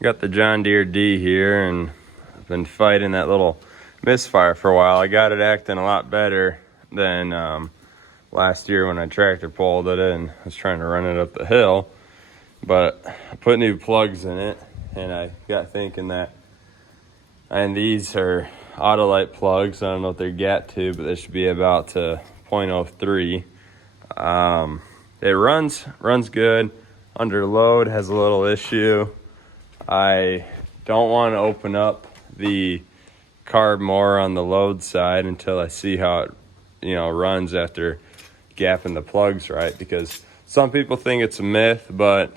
Got the John Deere D here, and I've been fighting that little misfire for a while. I got it acting a lot better than last year when I tractor pulled it and was trying to run it up the hill. But I put new plugs in it, and I got thinking that, and these are Autolite plugs. I don't know what they're GAT to, but they should be about to 0.03. It runs good. Under load has a little issue. I don't want to open up the carb more on the load side until I see how it, runs after gapping the plugs right, because some people think it's a myth, but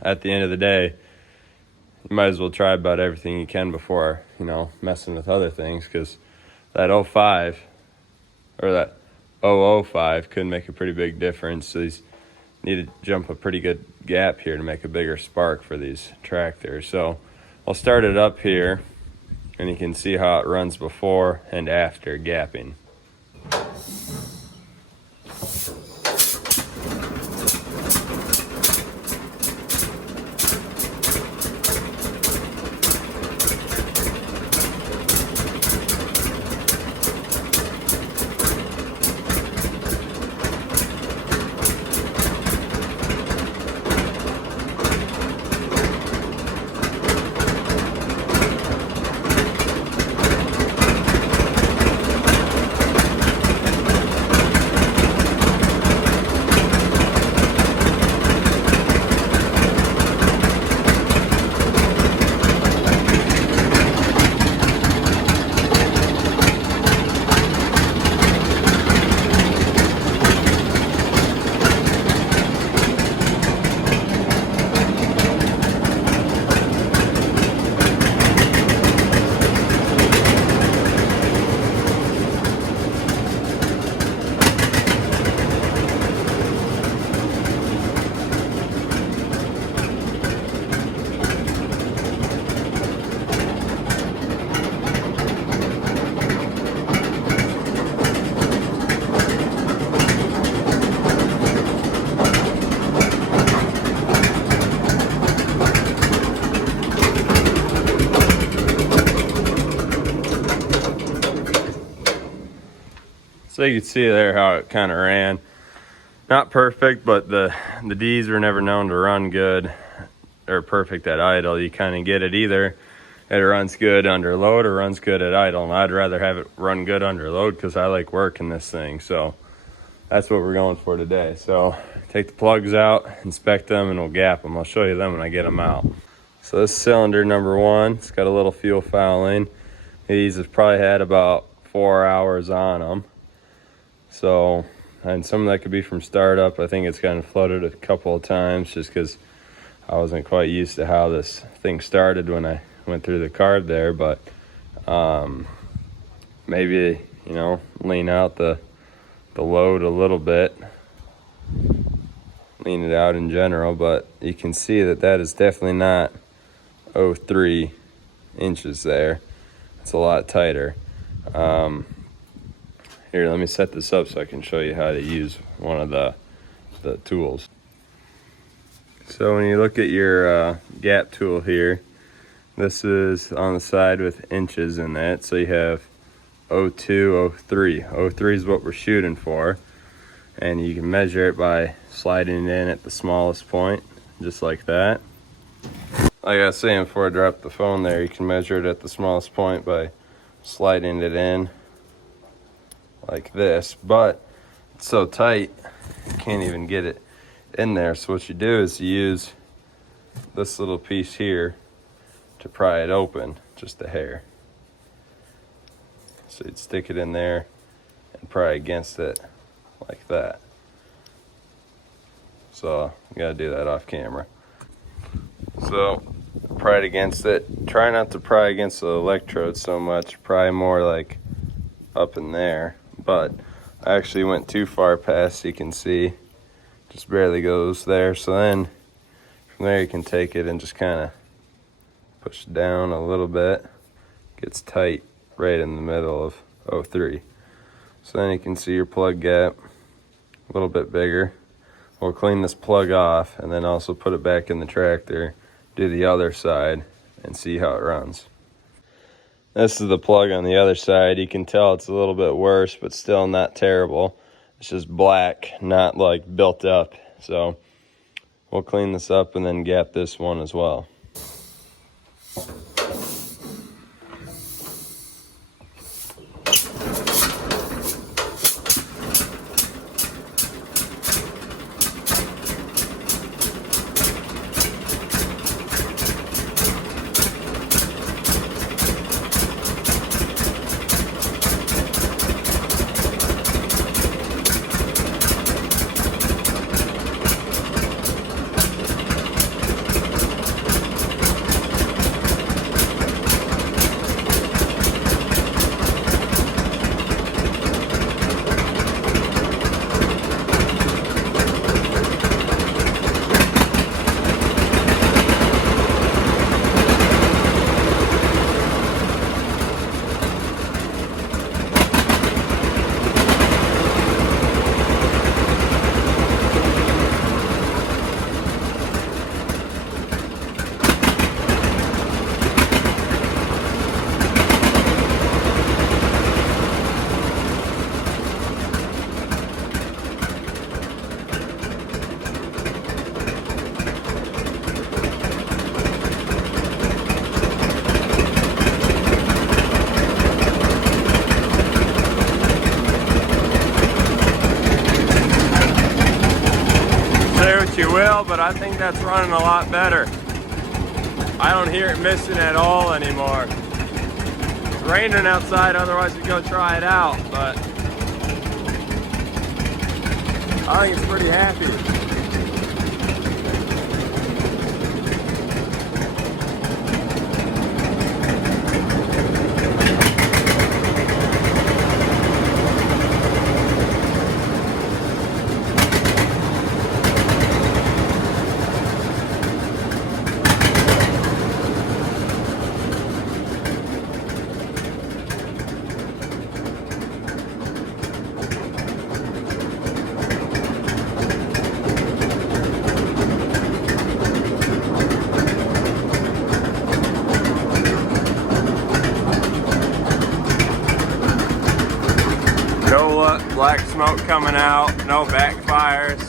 at the end of the day, you might as well try about everything you can before, messing with other things, because that 05 or that 005 could make a pretty big difference. So these need to jump a pretty good gap here to make a bigger spark for these tractors. So I'll start it up here, and you can see how it runs before and after gapping. So you can see there how it kind of ran. Not perfect, but the D's were never known to run good or perfect at idle. You kind of get it either it runs good under load or runs good at idle, and I'd rather have it run good under load because I like working this thing. So that's what we're going for today. So take the plugs out, inspect them, and we'll gap them. I'll show you them when I get them out. So this cylinder number one, it's got a little fuel fouling. These have probably had about 4 hours on them. So, and some of that could be from startup. I think it's kind of flooded a couple of times just because I wasn't quite used to how this thing started when I went through the carb there. But maybe, lean out the load a little bit, lean it out in general. But you can see that is definitely not 0.03 inches there. It's a lot tighter. Here, let me set this up so I can show you how to use one of the tools. So when you look at your gap tool here, this is on the side with inches in that. So you have 0.2, 0.3. 0.3 is what we're shooting for. And you can measure it by sliding it in at the smallest point, just like that. Like I was saying before I dropped the phone there, you can measure it at the smallest point by sliding it in like this, but it's so tight you can't even get it in there. So what you do is you use this little piece here to pry it open, just a hair. So you'd stick it in there and pry against it like that. So you gotta do that off camera. So pry it against it. Try not to pry against the electrode so much, pry more like up in there. But I actually went too far past, you can see, just barely goes there. So then from there you can take it and just kind of push it down a little bit. Gets tight right in the middle of 0.3. So then you can see your plug gap a little bit bigger. We'll clean this plug off and then also put it back in the tractor, do the other side, and see how it runs. This is the plug on the other side. You can tell it's a little bit worse, but still not terrible. It's just black, not like built up. So we'll clean this up and then gap this one as well. You will, but I think that's running a lot better. I don't hear it missing at all anymore. It's raining outside, otherwise we'd go try it out, but I think it's pretty happy. No black smoke coming out, no backfires.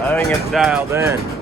I think it's dialed in.